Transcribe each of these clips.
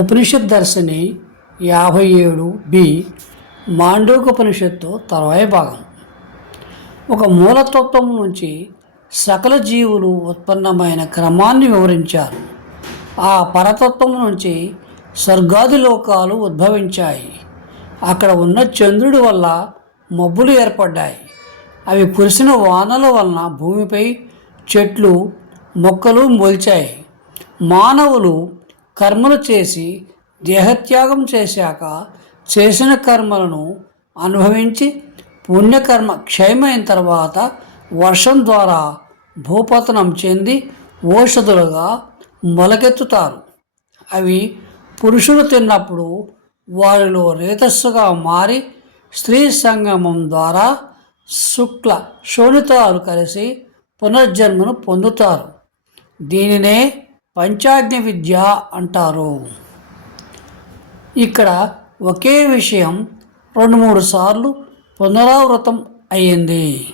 ఉపనిషత్ దర్శిని యాభై ఏడు బి మాండూకోపనిషత్తు తర్వాయి భాగం. ఒక మూలతత్వం నుంచి సకల జీవులు ఉత్పన్నమైన క్రమాన్ని వివరించారు. ఆ పరతత్వం నుంచి స్వర్గాది లోకాలు ఉద్భవించాయి. అక్కడ ఉన్న చంద్రుడి వల్ల మబ్బులు ఏర్పడ్డాయి. అవి కురిసిన వానల వలన భూమిపై చెట్లు మొక్కలు మొలిచాయి. మానవులు కర్మలు చేసి దేహత్యాగం చేశాక చేసిన కర్మలను అనుభవించి పుణ్యకర్మ క్షయమైన తర్వాత వర్షం ద్వారా భూపతనం చెంది ఓషధులుగా మొలకెత్తుతారు. అవి పురుషులు తిన్నప్పుడు వారిలో రేతస్సుగా మారి స్త్రీ సంగమం ద్వారా శుక్ల శోణితాలు కలిసి పునర్జన్మను పొందుతారు. దీనినే పంచాగ్ని విద్య అంటారు. ఇక్కడ ఒకే విషయం రెండు మూడు సార్లు పునరావృతం అయ్యింది.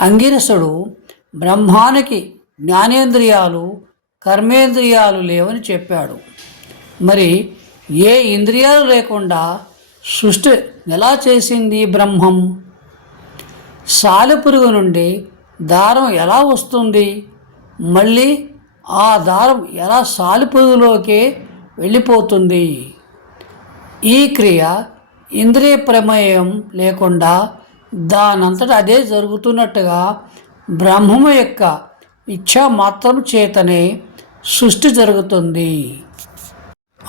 అంగిరసుడు బ్రహ్మానికి జ్ఞానేంద్రియాలు కర్మేంద్రియాలు లేవని చెప్పాడు. మరి ఏ ఇంద్రియాలు లేకుండా సృష్టి ఎలా చేసింది బ్రహ్మం? సాలెపురుగు నుండి దారం ఎలా వస్తుంది? మళ్ళీ ఆ దారం ఎలా సాలిపురుగులోకే వెళ్ళిపోతుంది? ఈ క్రియ ఇంద్రియ ప్రమేయం లేకుండా దానంతట అదే జరుగుతున్నట్టుగా బ్రహ్మము యొక్క ఇచ్ఛా మాత్రం చేతనే సృష్టి జరుగుతుంది.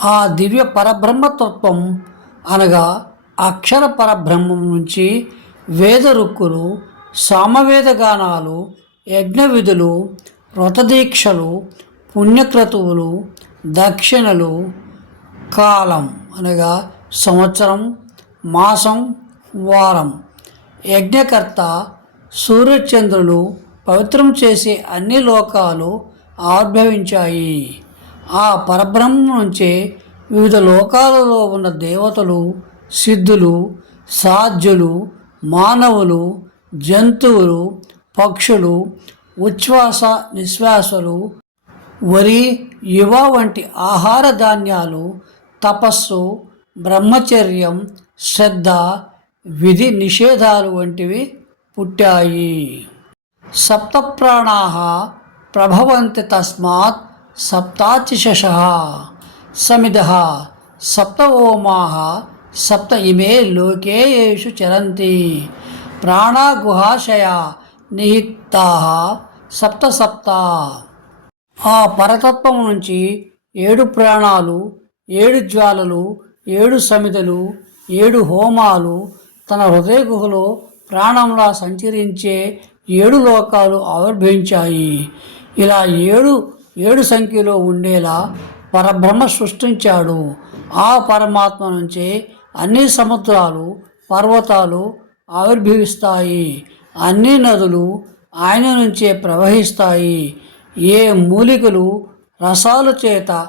ఆ దివ్య పరబ్రహ్మతత్వం అనగా అక్షర పరబ్రహ్మం నుంచి వేద రుక్కులు సామవేద గానాలు యజ్ఞ విధులు వ్రతదీక్షలు పుణ్యక్రతువులు దక్షిణలు కాలం అనగా సంవత్సరం మాసం వారం. యజ్ఞకర్త సూర్యచంద్రులు పవిత్రం చేసే అన్ని లోకాలు ఆవిర్భవించాయి. ఆ పరబ్రహ్మ నుంచే వివిధ లోకాలలో ఉన్న దేవతలు సిద్ధులు సాధ్యులు మానవులు జంతువులు పక్షులు ఉచ్ఛ్వాస నిశ్వాసలు వరి యువ వంటి ఆహార ధాన్యాలు తపస్సు బ్రహ్మచర్యం శ్రద్ధ విధి నిషేధాలు వంటివి పుట్టాయి. సప్తప్రాణా ప్రభవంతి తస్మాత్ సప్తాతిశష. సమిధ సప్త ఓమా సప్త ఇమే లోకే చరంతి. ప్రాణాగుహాశయ నిహిత్తా సప్త సప్త ఆ పరతత్వం నుంచి ఏడు ప్రాణాలు ఏడు జ్వాలలు ఏడు సమితలు ఏడు హోమాలు తన హృదయ గుహలో ప్రాణంలా సంచరించే ఏడు లోకాలు ఆవిర్భవించాయి. ఇలా ఏడు ఏడు సంఖ్యలో ఉండేలా పరబ్రహ్మ సృష్టించాడు. ఆ పరమాత్మ నుంచే అన్ని సముద్రాలు పర్వతాలు ఆవిర్భవిస్తాయి. అన్ని నదులు ఆయన నుంచే ప్రవహిస్తాయి. ఏ మూలికలు రసాల చేత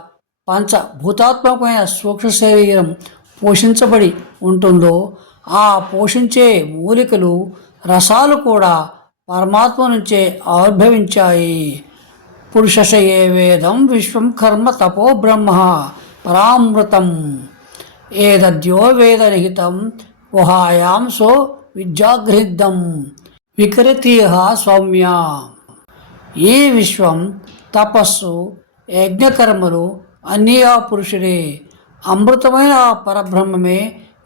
పంచభూతాత్మకమైన సూక్ష్మ శరీరం పోషించబడి ఉంటుందో ఆ పోషించే మూలికలు రసాలు కూడా పరమాత్మ నుంచే ఆవిర్భవించాయి. పురుషశయే వేదం విశ్వం కర్మ తపో బ్రహ్మ పరామృతం. ఏదద్యో వేదనిహితం గుహాయాం సో విద్యాగృహిద్దం. వికృతీహ సౌమ్య. ఈ విశ్వం తపస్సు యజ్ఞకర్మలు అన్నీ ఆ పురుషుడే. అమృతమైన ఆ పరబ్రహ్మమే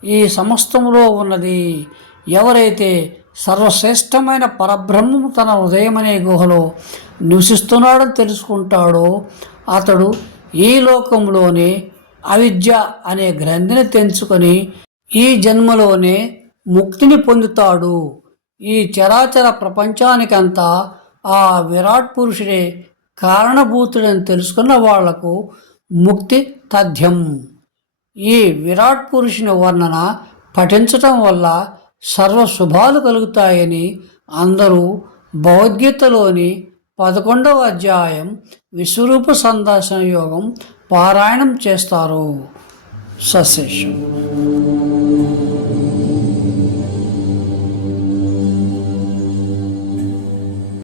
ఈ సమస్తములో ఉన్నది. ఎవరైతే సర్వశ్రేష్టమైన పరబ్రహ్మము తన హృదయమనే గుహలో నివసిస్తున్నాడని తెలుసుకుంటాడో అతడు ఈ లోకంలోనే అవిద్య అనే గ్రంథిని తెంచుకొని ఈ జన్మలోనే ముక్తిని పొందుతాడు. ఈ చరాచర ప్రపంచానికంతా ఆ విరాట్ పురుషుడే కారణభూతుడని తెలుసుకున్న వాళ్ళకు ముక్తి తథ్యం. ఈ విరాట్ పురుషుని వర్ణన పఠించటం వల్ల సర్వ శుభాలు కలుగుతాయని అందరూ భగవద్గీతలోని పదకొండవ అధ్యాయం విశ్వరూప సందర్శన యోగం పారాయణం చేస్తారు. సశేషం.